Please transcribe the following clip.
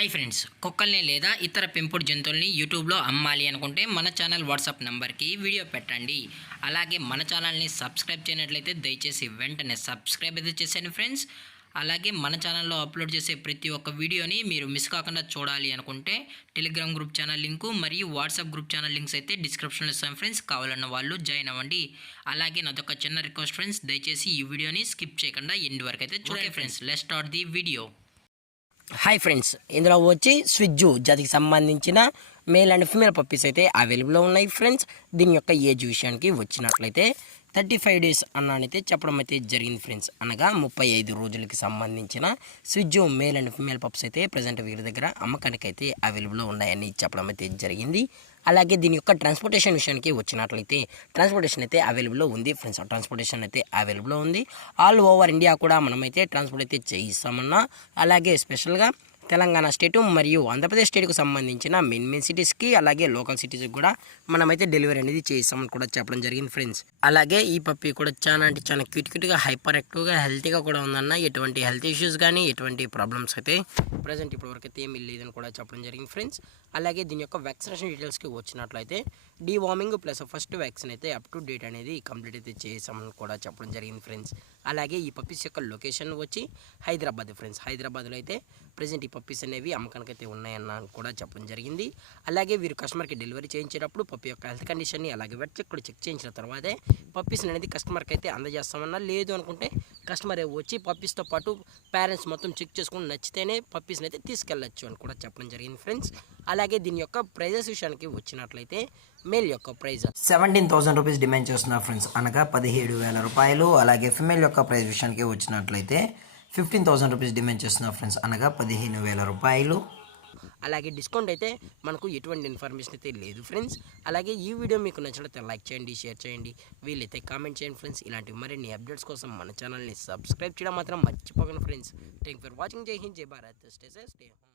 Hi friends, కుక్కల్ని లేదా ఇతర పెంపుడు జంతువుల్ని యూట్యూబ్లో అమ్మాలి అనుకుంటే మన ఛానల్ వాట్సాప్ నెంబర్కి వీడియో పెట్టండి. అలాగే మన ఛానల్ని సబ్స్క్రైబ్ చేయనట్లయితే దయచేసి వెంటనే సబ్స్క్రైబ్ అయితే చేసేయండి ఫ్రెండ్స్. అలాగే మన ఛానల్లో అప్లోడ్ చేసే ప్రతి ఒక్క వీడియోని మీరు మిస్ కాకుండా చూడాలి అనుకుంటే టెలిగ్రామ్ గ్రూప్ ఛానల్ లింకు మరియు వాట్సాప్ గ్రూప్ ఛానల్ లింక్స్ అయితే డిస్క్రిప్షన్లో ఇస్తాం ఫ్రెండ్స్. కావాలన్న వాళ్ళు జాయిన్ అవ్వండి. అలాగే నాదొక చిన్న రిక్వెస్ట్ ఫ్రెండ్స్, దయచేసి ఈ వీడియోని స్కిప్ చేయకుండా ఎండ్ వరకు అయితే చూడండి friends. Let's start the video. Hi friends, ఇందులో వచ్చి స్విజ్జు జాతికి సంబంధించిన మేల్ అండ్ ఫీమేల్ పప్పీస్ అయితే అవైలబుల్లో ఉన్నాయి ఫ్రెండ్స్. దీని యొక్క ఏజ్ విషయానికి వచ్చినట్లయితే 35 డేస్ అన్నానైతే చెప్పడం అయితే జరిగింది ఫ్రెండ్స్. అనగా 35 రోజులకి సంబంధించిన స్విజ్జు మేల్ అండ్ ఫీమేల్ పప్స్ అయితే ప్రజెంట్ వీరి దగ్గర అమ్మకానికి అయితే అవైలబుల్లో ఉన్నాయని చెప్పడం అయితే జరిగింది. అలాగే దీని యొక్క ట్రాన్స్పోర్టేషన్ విషయానికి వచ్చినట్లయితే ట్రాన్స్పోర్టేషన్ అయితే అవైలబుల్లో ఉంది ఫ్రెండ్స్. ట్రాన్స్పోర్టేషన్ అయితే అవైలబుల్లో ఉంది. ఆల్ ఓవర్ ఇండియా కూడా మనమైతే ట్రాన్స్పోర్ట్ అయితే చేయిస్తామన్నా. అలాగే స్పెషల్గా తెలంగాణ స్టేటు మరియు ఆంధ్రప్రదేశ్ స్టేట్కు సంబంధించిన మెయిన్ సిటీస్కి అలాగే లోకల్ సిటీస్కి కూడా మనమైతే డెలివరీ అనేది చేస్తామని కూడా చెప్పడం జరిగింది ఫ్రెండ్స్. అలాగే ఈ పప్పి కూడా చాలా అంటే చాలా క్యూట్గా హైపర్ యాక్టివ్గా హెల్తీగా కూడా ఉందన్న. ఎటువంటి హెల్త్ ఇష్యూస్ కానీ ఎటువంటి ప్రాబ్లమ్స్ అయితే ప్రజెంట్ ఇప్పటివరకు అయితే ఏమీ లేదని కూడా చెప్పడం జరిగింది ఫ్రెండ్స్. అలాగే దీని యొక్క వ్యాక్సినేషన్ డీటెయిల్స్కి వచ్చినట్లయితే డీవార్మింగ్ ప్లస్ ఫస్ట్ వ్యాక్సిన్ అయితే అప్ టు డేట్ అనేది కంప్లీట్ అయితే చేసామని కూడా చెప్పడం జరిగింది ఫ్రెండ్స్. అలాగే ఈ పప్పీస్ యొక్క లొకేషన్ వచ్చి హైదరాబాద్ ఫ్రెండ్స్. హైదరాబాద్లో అయితే ప్రజెంట్ ఈ పప్పీస్ అనేవి అమ్మకానికి అయితే ఉన్నాయన్న కూడా చెప్పడం జరిగింది. అలాగే వీరు కస్టమర్కి డెలివరీ చేయించేటప్పుడు పప్పి యొక్క హెల్త్ కండిషన్ని అలాగే వెట్ చెక్ కూడా చెక్ చేయించిన తర్వాతే పప్పీస్ అనేది కస్టమర్కి అయితే అందజేస్తామన్నా. లేదు అనుకుంటే కస్టమర్ వచ్చి పప్పీస్తో పాటు పేరెంట్స్ మొత్తం చెక్ చేసుకుని నచ్చితేనే పప్పీస్ని అయితే తీసుకెళ్ళచ్చు అని కూడా చెప్పడం జరిగింది ఫ్రెండ్స్. అలాగే దీని యొక్క ప్రైజెస్ విషయానికి వచ్చినట్లయితే మేల్ యొక్క ప్రైజ్ 17,000 రూపీస్ డిమాండ్ చేస్తున్నారు ఫ్రెండ్స్, అనగా 17,000 రూపాయలు. అలాగే ఫిమేల్ యొక్క ప్రైస్ విషయానికి వచ్చినట్లయితే 15,000 రూపీస్ డిమాండ్ చేస్తున్నారు ఫ్రెండ్స్, అనగా 15,000 రూపాయలు. అలాగే డిస్కౌంట్ అయితే మనకు ఎటువంటి ఇన్ఫర్మేషన్ అయితే లేదు ఫ్రెండ్స్. అలాగే ఈ వీడియో మీకు నచ్చినట్లయితే లైక్ చేయండి, షేర్ చేయండి, వీలైతే కామెంట్ చేయండి ఫ్రెండ్స్. ఇలాంటి మరిన్ని అప్డేట్స్ కోసం మన ఛానల్ని సబ్స్క్రైబ్ చేయడం మాత్రం మర్చిపోకండి ఫ్రెండ్స్. Thank for watching. జై హింద్, జై Bharat, stay safe, stay home.